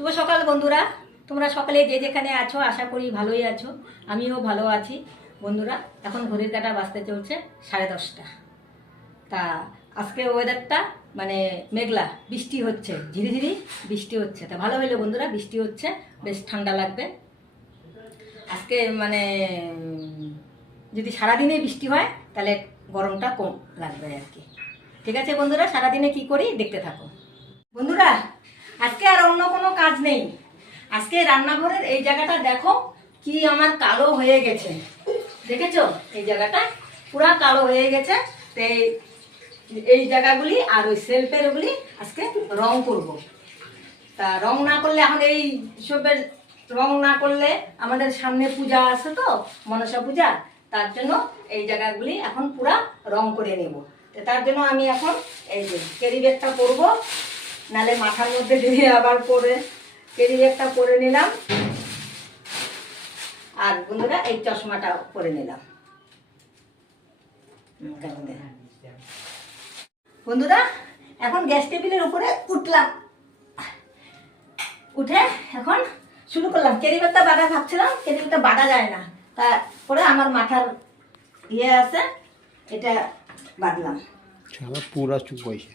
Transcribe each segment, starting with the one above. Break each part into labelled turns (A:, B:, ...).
A: শুভ সকাল বন্ধুরা। তোমরা সকালে যে যেখানে আছো, আশা করি ভালোই আছো। আমিও ভালো আছি বন্ধুরা। এখন ঘড়ির কাটা বাজতে চলছে সাড়ে দশটা। তা আজকে ওয়েদারটা মানে মেঘলা, বৃষ্টি হচ্ছে ঝিরি ঝিরি বৃষ্টি হচ্ছে। তা ভালো হইল বন্ধুরা, বৃষ্টি হচ্ছে, বেশ ঠান্ডা লাগবে। আজকে মানে যদি সারাদিনে বৃষ্টি হয়, তাহলে গরমটা কম লাগবে আর কি। ঠিক আছে বন্ধুরা, সারাদিনে কি করি, দেখতে থাকো। বন্ধুরা আজকে আর অন্য কোনো কাজ নেই। আজকে রান্নাঘরের এই জায়গাটা দেখো কি আমার কালো হয়ে গেছে। দেখেছ? এই জায়গাটা পুরা কালো হয়ে গেছে। তো এই- জায়গাগুলি আর ওই সেলফের ওগুলি আজকে রং করব। তা রং না করলে এখন এই সবের রং না করলে আমাদের সামনে পূজা আছে তো, মনসা পূজা, তার জন্য এই জায়গাগুলি এখন পুরা রং করে নেব। তার জন্য আমি এখন এই যে ক্যারি ব্যাগটা পরবো। নালে মাথার মধ্যে যদি আবার পরে ক্যারি একটা পরে নিলাম। আর বন্ধুরা, এই চশমাটা পরে নিলাম? বন্ধুরা, এখন গ্যাস টেবিলের উপরে উঠলাম। উঠে এখন শুরু করলাম। কেরিবেলটা বাঁধা ভাবছিলাম কেরিবেলটা বাঁধা যায় না। তারপরে আমার মাথার ইয়ে আছে, এটা বাঁধলাম।
B: পুরা চুপ হয়েছে।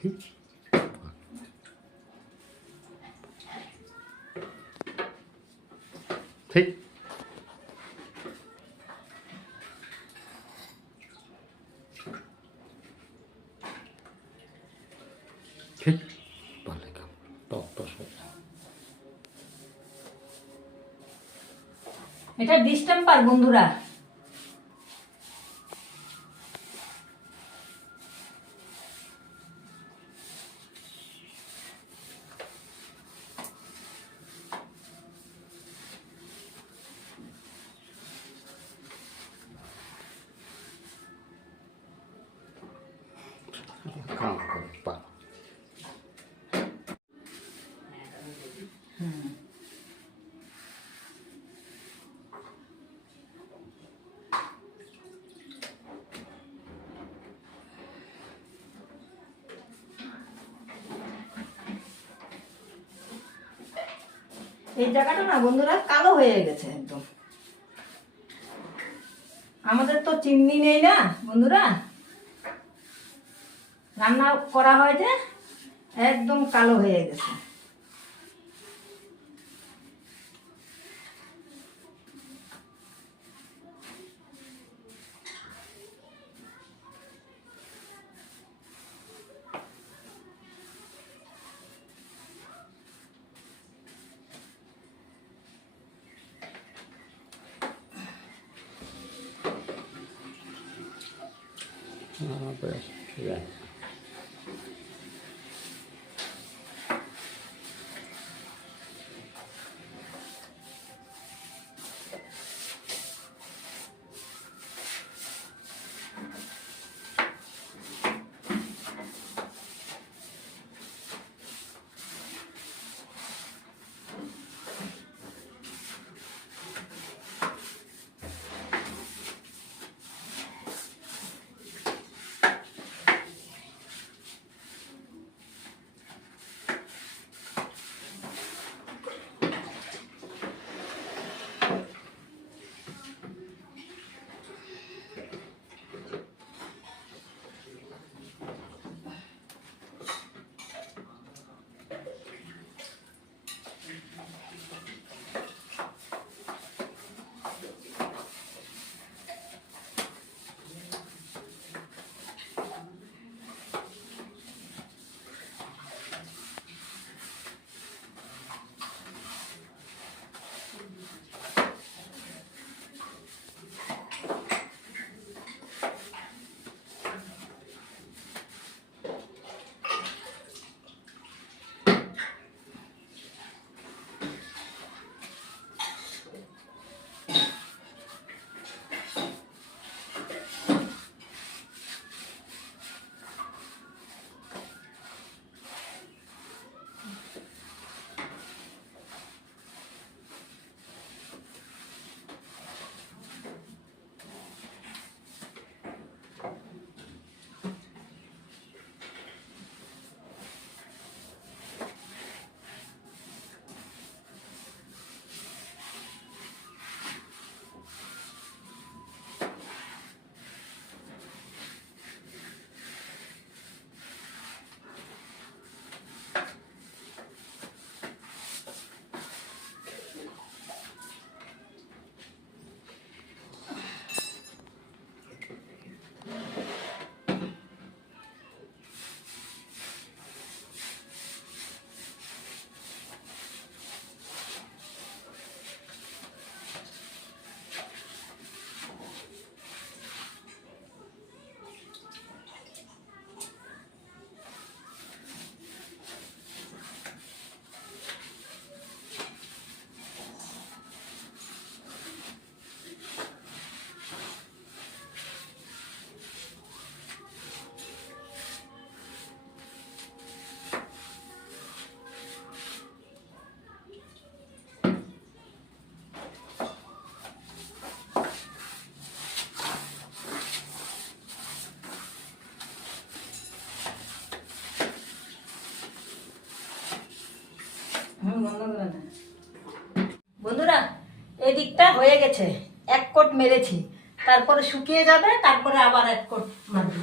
B: ঠিক। ঠিক। ভালো কাম টক টস
A: এটা ডিস্টেম্পার বন্ধুরা
B: কাম করে পা
A: এই জায়গাটা না বন্ধুরা কালো হয়ে গেছে একদম। আমাদের তো চিমনি নেই না বন্ধুরা। রান্না করা হয় যে একদম কালো হয়ে গেছে
B: হ্যাঁ বেশ
A: দিকটা হয়ে গেছে এক কোট মেরেছি। তারপরে শুকিয়ে যাবে তারপরে আবার এক কোট মারবো।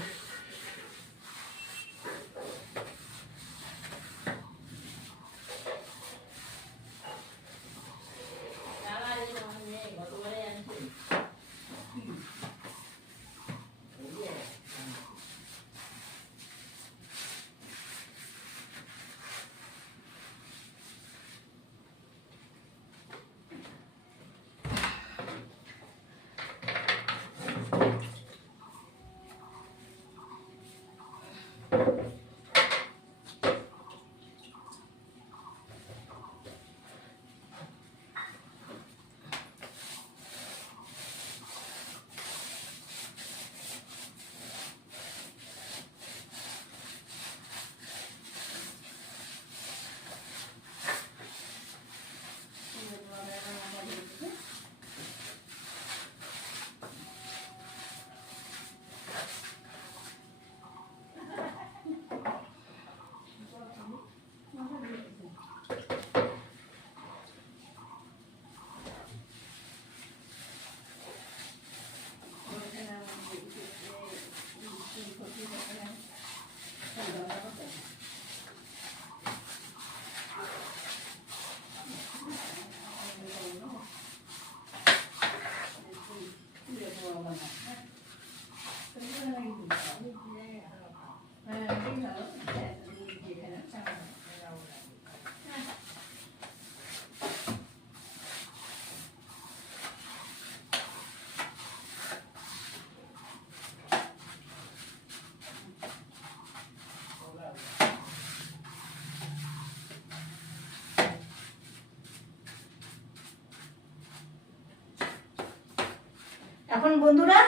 A: এখন বন্ধুরা,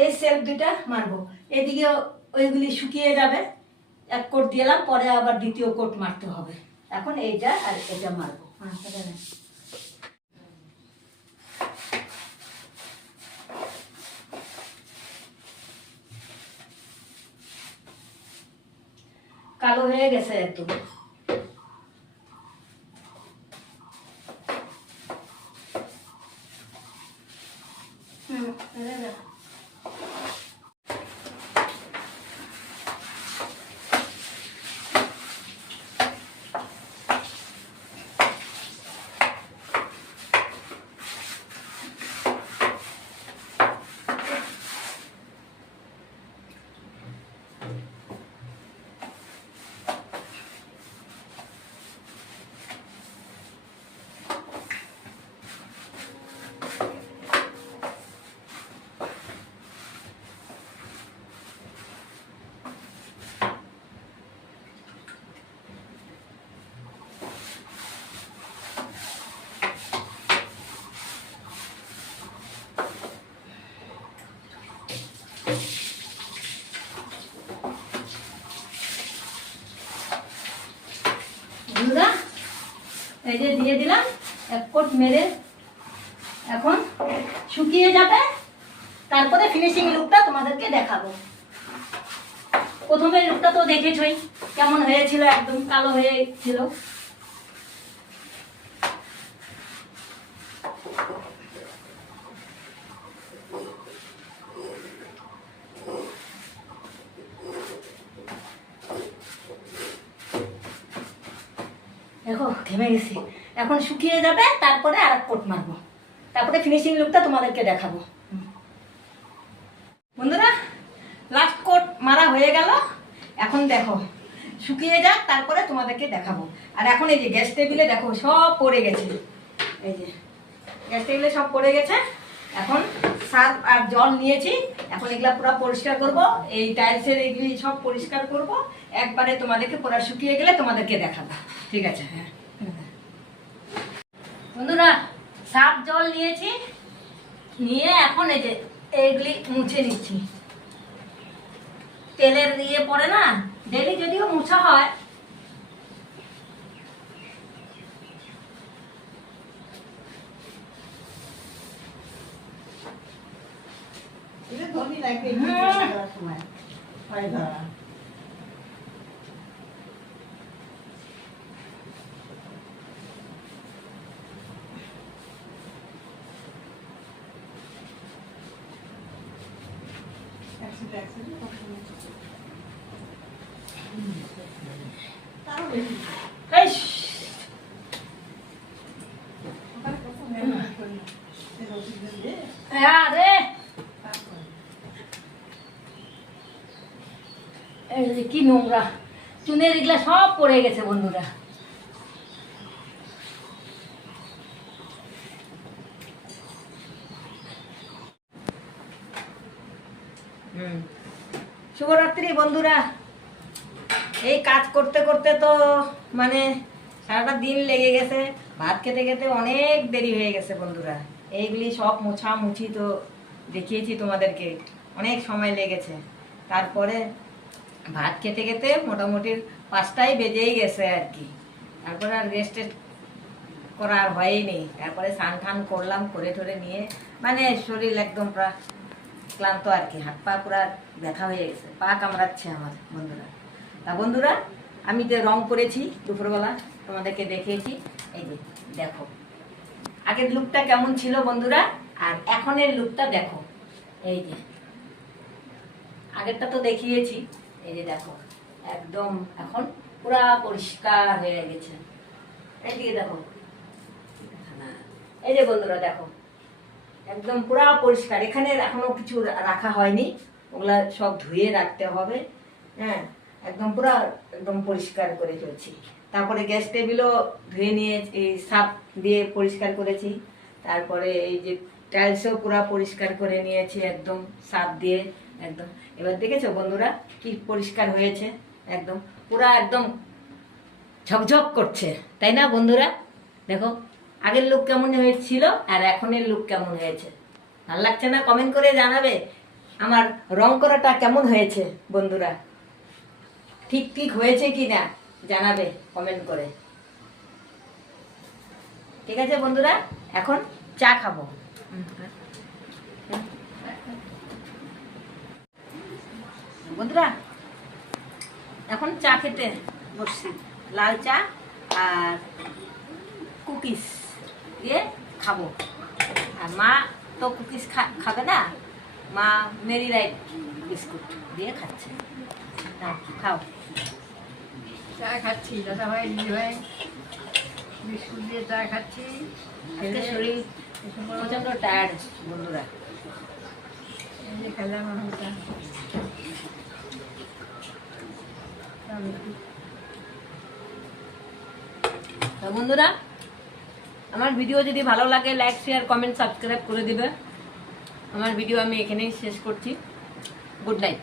A: এই সেলফ দুইটা মারবো। এদিকে ওইগুলি শুকিয়ে যাবে। এক কোট দিলাম পরে আবার দ্বিতীয় কোট মারতে হবে। এখন এইটা আর এটা মারবো। কালো হয়ে গেছে একটু হুম এটা নে। বন্ধুরা এই যে দিয়ে দিলাম এক কোট মেরে এখন শুকিয়ে যাবে। তারপরে ফিনিশিং লুকটা তোমাদেরকে দেখাবো। প্রথমে লুকটা তো দেখেছই, কেমন হয়েছিল, একদম কালো হয়েছিল দেখো ঘেমে গেছি এখন শুকিয়ে যাবে, তারপরে আর এক কোট মারবো। তারপরে ফিনিশিং লুকটা তোমাদেরকে দেখাবো। বন্ধুরা লাস্ট কোট মারা হয়ে গেল। এখন দেখো, শুকিয়ে যাক, তারপরে তোমাদেরকে দেখাবো। আর এখন এই যে গ্যাস টেবিলে দেখো, সব পড়ে গেছে। এই যে, গ্যাস টেবিলে সব পড়ে গেছে। এখন সার্ফ আর জল নিয়েছি। এখন এগুলা পুরো পরিষ্কার করব। এই টাইলসের এগুলি সব পরিষ্কার করব। একবারে তোমাদেরকে পুরো শুকিয়ে গেলে তোমাদেরকে দেখাবো। ঠিক আছে হ্যাঁ। বন্ধুরা সার্ফ জল নিয়েছি নিয়ে এখন এই যে এইগুলি মুছে নিচ্ছি। তেলের ইয়ে পড়ে না ডেলি যদিও মুছা হয়।
C: ধনী লাগবে
A: হুম।
C: করার সময় পায়ে ধরা
A: ইস, আরে এই যে কি নোংরা চুনের এগুলা সব পড়ে গেছে বন্ধুরা। শুভরাত্রি, বন্ধুরা। এই কাজ করতে করতে তো মানে সারাটা দিন লেগে গেছে। ভাত খেতে খেতে অনেক দেরি হয়ে গেছে, বন্ধুরা। এইগুলি সব মোছা মুছি তো দেখিয়েছি তোমাদেরকে। অনেক সময় লেগেছে। তারপরে ভাত খেতে খেতে মোটামুটি পাঁচটাই বেজেই গেছে আর কি। তারপরে আর রেস্ট করা আর হয়নি তারপরে স্নান টান করলাম করে ঠরে নিয়ে মানে শরীর একদম ক্লান্ত আর কি, হাত পা পুরা ব্যথা হয়ে গেছে, পা কামড়াচ্ছে আমার বন্ধুরা। তা বন্ধুরা, আমি যে রং করেছি দুপুরবেলা, তোমাদেরকে দেখিয়েছি, এই যে দেখো। আগের লুকটা কেমন ছিল বন্ধুরা? আর এখনের লুকটা দেখো। এই যে, আগেরটা তো দেখিয়েছি, এই যে দেখো, একদম এখন পুরা পরিষ্কার হয়ে গেছে। এই এইদিকে দেখো। এই যে বন্ধুরা, দেখো। একদম পুরা পরিষ্কার। এখানে এখনও কিছু রাখা হয়নি। ওগুলা সব ধুয়ে রাখতে হবে। হ্যাঁ একদম পুরা একদম পরিষ্কার করে ফেলছি তারপরে গ্যাস টেবিলও ধুয়ে নিয়ে এই সাপ দিয়ে পরিষ্কার করেছি। তারপরে এই যে টাইলসও পুরা পরিষ্কার করে নিয়েছি একদম সাপ দিয়ে, একদম। এবার দেখেছ বন্ধুরা কি পরিষ্কার হয়েছে? একদম পুরা একদম ঝকঝক করছে। তাই না বন্ধুরা? দেখো আগের লুক কেমন হয়েছিল আর এখনের লুক কেমন হয়েছে? ভালো লাগছে না? কমেন্ট করে জানাবে। আমার রং করাটা কেমন হয়েছে, বন্ধুরা? ঠিক ঠিক হয়েছে কি না জানাবে কমেন্ট করে। ঠিক আছে, বন্ধুরা? এখন চা খাব। বন্ধুরা, এখন চা খেতে বসছি। লাল চা আর কুকিজ। দিয়ে খাব। আর মা তো কুকিজ খাবে না মা মেরি লাইট বিস্কুট দিয়ে খাচ্ছে। খাও।
D: চা খাচ্ছি দাদা ভাই দিদি ভাই বিস্কুট দিয়ে চা খাচ্ছি।
A: শরীর প্রচণ্ড টায়ার্ড বন্ধুরা।
D: খেলাম
A: বন্ধুরা আমার ভিডিও যদি ভালো লাগে লাইক শেয়ার কমেন্ট সাবস্ক্রাইব করে দিবে। আমার ভিডিও আমি এখানেই শেষ করছি। Good night